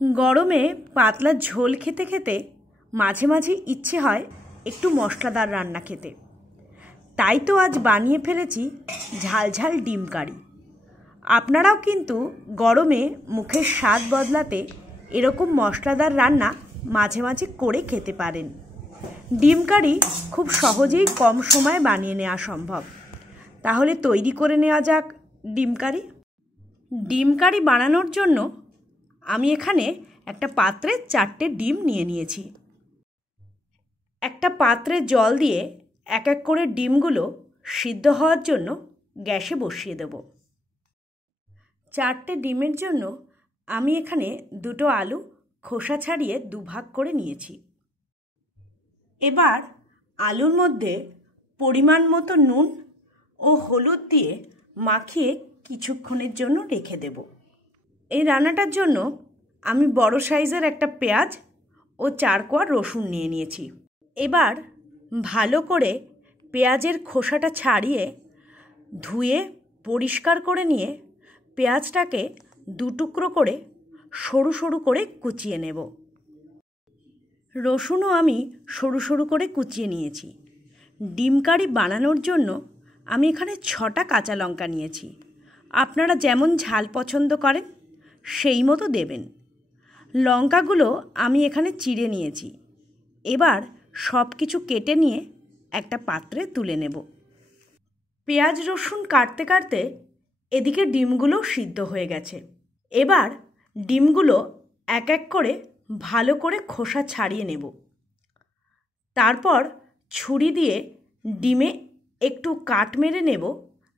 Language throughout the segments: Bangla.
গরমে পাতলা ঝোল খেতে খেতে মাঝে মাঝে ইচ্ছে হয় একটু মশলাদার রান্না খেতে। তাই তো আজ বানিয়ে ফেলেছি ঝালঝাল ডিম কারি। আপনারাও কিন্তু গরমে মুখের স্বাদ বদলাতে এরকম মশলাদার রান্না মাঝে মাঝে করে খেতে পারেন। ডিম কারি খুব সহজেই কম সময়ে বানিয়ে নেওয়া সম্ভব। তাহলে তৈরি করে নেওয়া যাক ডিম কারি। ডিম কারি বানানোর জন্য আমি এখানে একটা পাত্রে 4টে ডিম নিয়ে নিয়েছি। একটা পাত্রে জল দিয়ে এক এক করে ডিমগুলো সিদ্ধ হওয়ার জন্য গ্যাসে বসিয়ে দেব। 4টে ডিমের জন্য আমি এখানে 2টো আলু খোসা ছাড়িয়ে দুভাগ করে নিয়েছি। এবার আলুর মধ্যে পরিমাণ মতো নুন ও হলুদ দিয়ে মাখিয়ে কিছুক্ষণের জন্য রেখে দেব। এই রান্নাটার জন্য আমি বড় সাইজের একটা পেঁয়াজ ও 4 কোয়া রসুন নিয়ে নিয়েছি। এবার ভালো করে পেঁয়াজের খোসাটা ছাড়িয়ে ধুয়ে পরিষ্কার করে নিয়ে পেঁয়াজটাকে 2 টুকরো করে সরু সরু করে কুচিয়ে নেব। রসুনও আমি সরু সরু করে কুচিয়ে নিয়েছি। ডিম কারি বানানোর জন্য আমি এখানে 6টা কাঁচা লঙ্কা নিয়েছি। আপনারা যেমন ঝাল পছন্দ করেন সেই মতো দেবেন। লঙ্কাগুলো আমি এখানে চিড়ে নিয়েছি। এবার সব কিছু কেটে নিয়ে একটা পাত্রে তুলে নেব। পেঁয়াজ রসুন কাটতে কাটতে এদিকে ডিমগুলো সিদ্ধ হয়ে গেছে। এবার ডিমগুলো এক এক করে ভালো করে খোসা ছাড়িয়ে নেব। তারপর ছুরি দিয়ে ডিমে একটু কাট মেরে নেব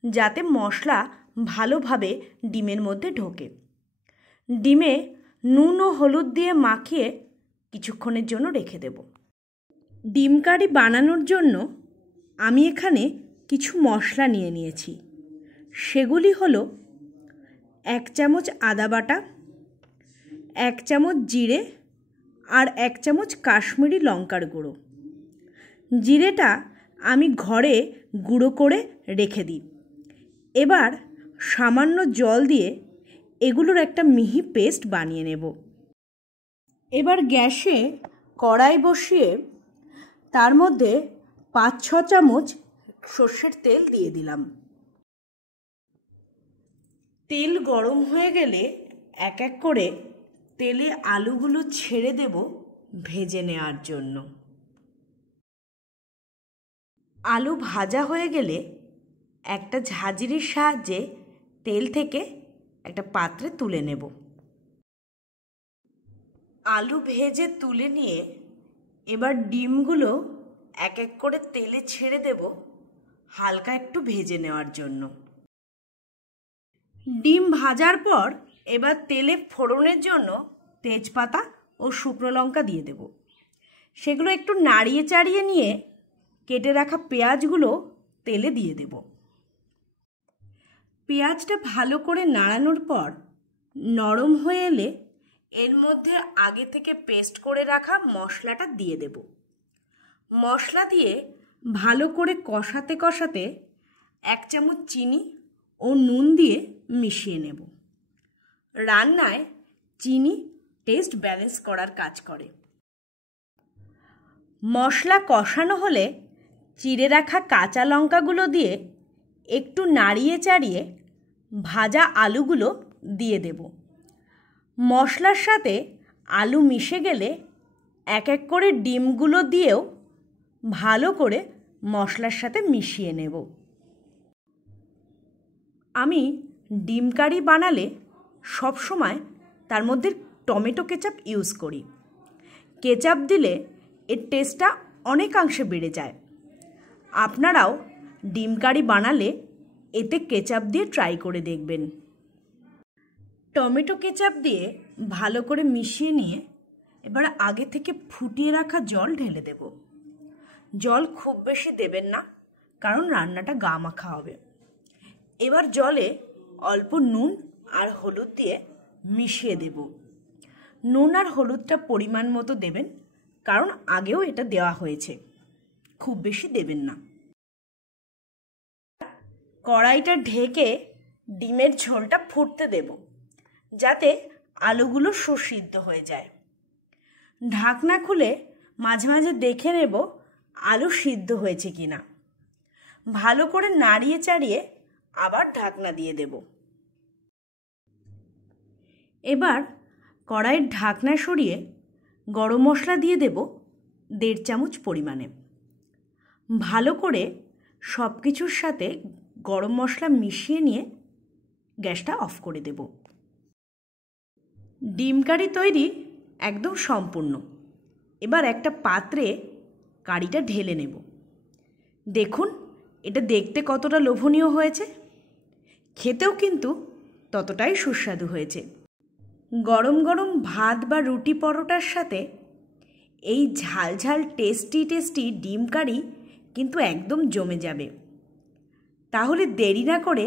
যাতে মশলা ভালোভাবে ডিমের মধ্যে ঢোকে। ডিমে নুন ও হলুদ দিয়ে মাখিয়ে কিছুক্ষণের জন্য রেখে দেব। ডিম কারি বানানোর জন্য আমি এখানে কিছু মশলা নিয়ে নিয়েছি। সেগুলি হলো 1 চামচ আদা বাটা, 1 চামচ জিরে আর 1 চামচ কাশ্মীরি লঙ্কার গুঁড়ো। জিরেটা আমি ঘরে গুঁড়ো করে রেখে দিই। এবার সামান্য জল দিয়ে এগুলোর একটা মিহি পেস্ট বানিয়ে নেব। এবার গ্যাসে কড়াই বসিয়ে তার মধ্যে 5-6 চামচ সর্ষের তেল দিয়ে দিলাম। তেল গরম হয়ে গেলে এক এক করে তেলে আলুগুলো ছেড়ে দেব ভেজে নেওয়ার জন্য। আলু ভাজা হয়ে গেলে একটা ঝাঁঝরির সাহায্যে তেল থেকে একটা পাত্রে তুলে নেব। আলু ভেজে তুলে নিয়ে এবার ডিমগুলো এক এক করে তেলে ছেড়ে দেব হালকা একটু ভেজে নেওয়ার জন্য। ডিম ভাজার পর এবার তেলে ফোড়নের জন্য তেজপাতা ও শুকনো লঙ্কা দিয়ে দেব। সেগুলো একটু নাড়িয়ে চাড়িয়ে নিয়ে কেটে রাখা পেঁয়াজগুলো তেলে দিয়ে দেব। পেঁয়াজটা ভালো করে নাড়ানোর পর নরম হয়ে এলে এর মধ্যে আগে থেকে পেস্ট করে রাখা মশলাটা দিয়ে দেব। মশলা দিয়ে ভালো করে কষাতে কষাতে 1 চামচ চিনি ও নুন দিয়ে মিশিয়ে নেব। রান্নায় চিনি টেস্ট ব্যালেন্স করার কাজ করে। মশলা কষানো হলে চিড়ে রাখা কাঁচা লঙ্কাগুলো দিয়ে একটু নাড়িয়ে চাড়িয়ে ভাজা আলুগুলো দিয়ে দেব। মশলার সাথে আলু মিশে গেলে এক এক করে ডিমগুলো দিয়েও ভালো করে মশলার সাথে মিশিয়ে নেব। আমি ডিম কারি বানালে সব সময় তার মধ্যে টমেটো কেচাপ ইউজ করি। কেচাপ দিলে এর টেস্টটা অনেকাংশে বেড়ে যায়। আপনারাও ডিম কারি বানালে এতে কেচাপ দিয়ে ট্রাই করে দেখবেন। টমেটো কেচাপ দিয়ে ভালো করে মিশিয়ে নিয়ে এবার আগে থেকে ফুটিয়ে রাখা জল ঢেলে দেব। জল খুব বেশি দেবেন না, কারণ রান্নাটা গা মাখা হবে। এবার জলে অল্প নুন আর হলুদ দিয়ে মিশিয়ে দেব। নুন আর হলুদটা পরিমাণ মতো দেবেন, কারণ আগেও এটা দেওয়া হয়েছে। খুব বেশি দেবেন না। কড়াইটা ঢেকে ডিমের ঝোলটা ফুটতে দেব, যাতে আলুগুলো সুসিদ্ধ হয়ে যায়। ঢাকনা খুলে মাঝে মাঝে দেখে নেব আলু সিদ্ধ হয়েছে কিনা। ভালো করে নাড়িয়ে চাড়িয়ে আবার ঢাকনা দিয়ে দেব। এবার কড়াইয়ের ঢাকনা সরিয়ে গরম মশলা দিয়ে দেব 1.5 চামচ পরিমাণে। ভালো করে সব কিছুর সাথে গরম মশলা মিশিয়ে নিয়ে গ্যাসটা অফ করে দেব। ডিম কারি তৈরি একদম সম্পূর্ণ। এবার একটা পাত্রে কারিটা ঢেলে নেব। দেখুন এটা দেখতে কতটা লোভনীয় হয়েছে, খেতেও কিন্তু ততটাই সুস্বাদু হয়েছে। গরম গরম ভাত বা রুটি পরোটার সাথে এই ঝাল ঝাল টেস্টি ডিম কারি কিন্তু একদম জমে যাবে। তাহলে দেরি না করে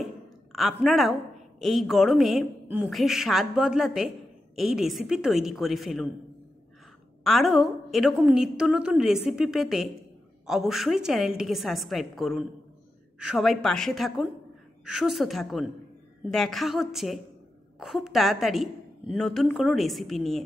আপনারাও এই গরমে মুখের স্বাদ বদলাতে এই রেসিপি তৈরি করে ফেলুন। আরও এরকম নিত্য নতুন রেসিপি পেতে অবশ্যই চ্যানেলটিকে সাবস্ক্রাইব করুন। সবাই পাশে থাকুন, সুস্থ থাকুন। দেখা হচ্ছে খুব তাড়াতাড়ি নতুন কোনো রেসিপি নিয়ে।